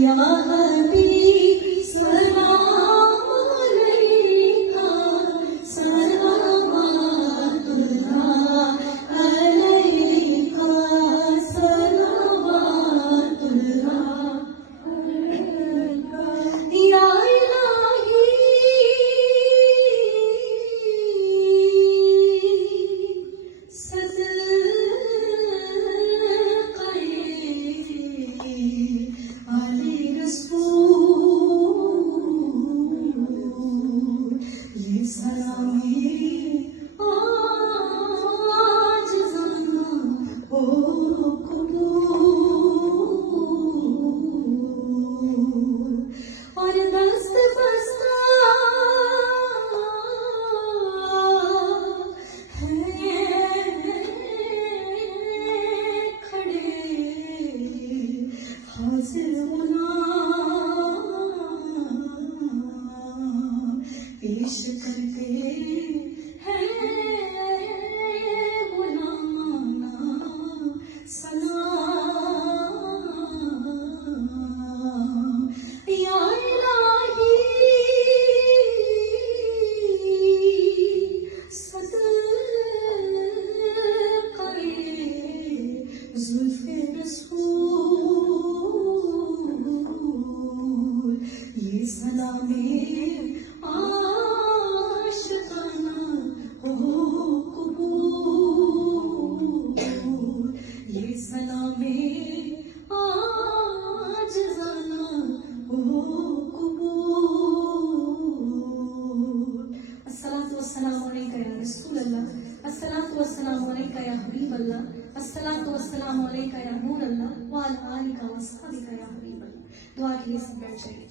या हबीब सलाम अलैका सलावतुल्लाह अलैका सलावतुल्लाह अलैका या इलाही पेश करते हैं गुलामाना सलाम या इलाही सदक़े ज़ुल्फ़े रसूल ये सलामे आशिकाना हो कबूल ये सलामे आजिज़ाना हो कबूल अस्सलातु वस्सलामु अलैका या रसूल अल्लाह अस्सलातु वस्सलामु अलैका या हबीब अल्लाह अस्सलातु वस्सलामु अलैका या नूर अल्लाह व अला आलिका व अस्हाबिका या हबीब अल्लाह। दुआ के लिए सब बैठ जाइए।